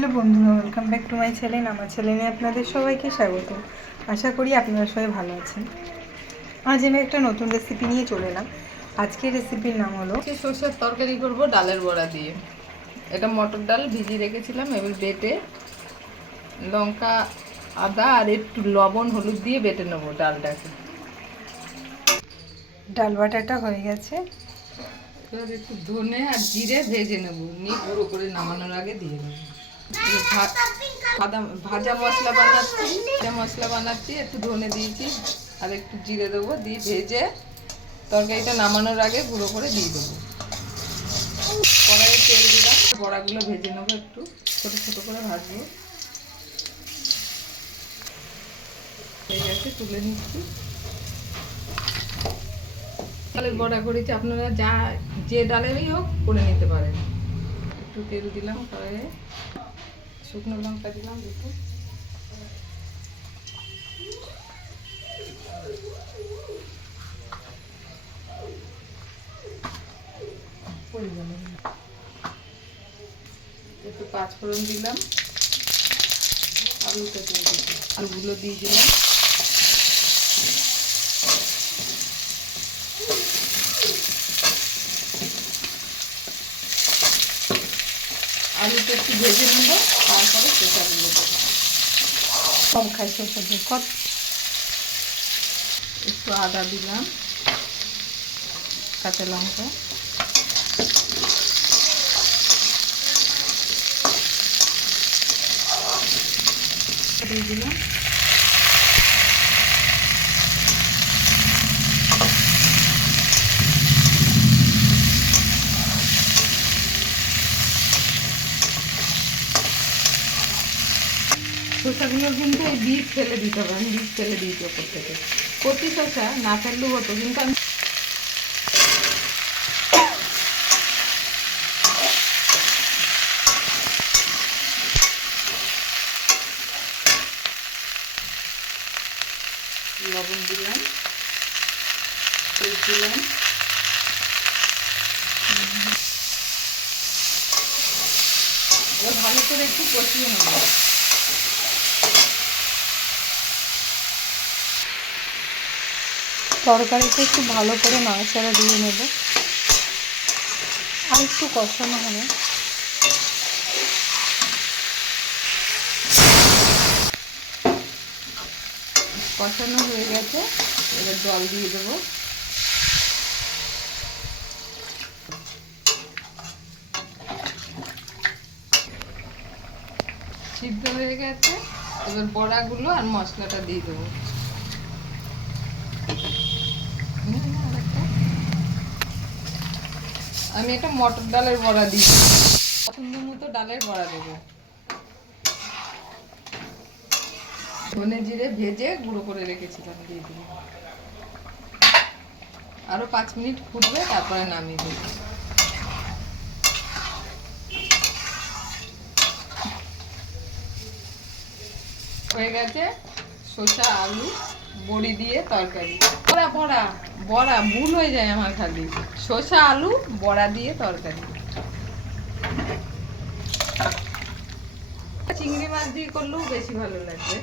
Hello বন্ধুরা, welcome back to my channel. আমার চ্যানেলে আপনাদের সবাইকে স্বাগত। আশা করি আপনারা সবাই ভালো আছেন। আজ আমি একটা নতুন রেসিপি নিয়ে চলে এলাম। আজকের রেসিপির নাম হলো সর্ষের তরকারি করব ডালের বড়া দিয়ে। এটা মটর ডাল ভিজিয়ে রেখেছিলাম, এবার বেটে লঙ্কা আদা আর একটু লবণ হলুদ দিয়ে বেটে নেবো ডালটাকে। ডাল বাটাটা হয়ে গেছে। এবার একটু ধনে আর জিরে ভেজে নেবো, নিয়ে গুঁড়ো করে নামানোর আগে দিয়ে দেবো। ভাজা মশলা বানাচ্ছি, একটু ধনে দিয়েছি আর একটু জিরে দেবো, দিয়ে ভেজে তরকারিটা নামানোর আগে গুঁড়ো করে দিয়ে দেবো। কড়াইয়ে তেল দিলাম, বড়াগুলো ভেজে নেবো, একটু ছোটো ছোটো করে ভাজবো। হয়ে গেছে, তুলে নিচ্ছি। ডালের বড়া করেছি, আপনারা যে ডালেরই হোক করে নিতে পারেন। একটু তেল দিলাম কড়াইয়ে, শুকনো লঙ্কা দিলাম দুটো, একটু পাঁচফোড়ন দিলাম, আলুগুলো দিয়ে দিলাম। আলুটা একটু ভেজে নেবো, তারপরে শসাগুলো দেবো। কম খাই শসা দিয়ে কত। একটু আদা দিলাম, কাঁচা লঙ্কা, দিয়ে দিলাম। শসাগুলো কিন্তু এই বীজ ফেলে দিতে হবে, আমি বীজ ফেলে দিয়েছি ওপর থেকে। প্রতি শসা না ফেললেও হতো, কিন্তু আমি লবণ দিলাম, তেল দিলাম, এবার ভালো করে একটু কষিয়ে নেব। তরকারিতে একটু ভালো করে নাড়াচাড়া দিয়ে নেব, আর একটু কষানো হবে। কষানো হয়ে গেছে, এবার জল দিয়ে দেবো। সিদ্ধ হয়ে গেছে, এবার বড়াগুলো আর মশলাটা দিয়ে দেবো। আমি একটা মটর ডালের বড়া দিই, পছন্দ মতো ডালের বড়া দেবো। ধনে জিরে ভেজে গুঁড়ো করে রেখেছিলাম, দিয়ে দিলাম। আরো 5 মিনিট ফুটবে, তারপরে নামিয়ে দেবো। হয়ে গেছে শসা আলু বড়ি দিয়ে তরকারি। বড়া বড়া বড়া ভুল হয়ে যায় আমার, খালি শসা আলু বড়া দিয়ে তরকারি। চিংড়ি মাছ দিয়ে করলেও বেশি ভালো লাগবে।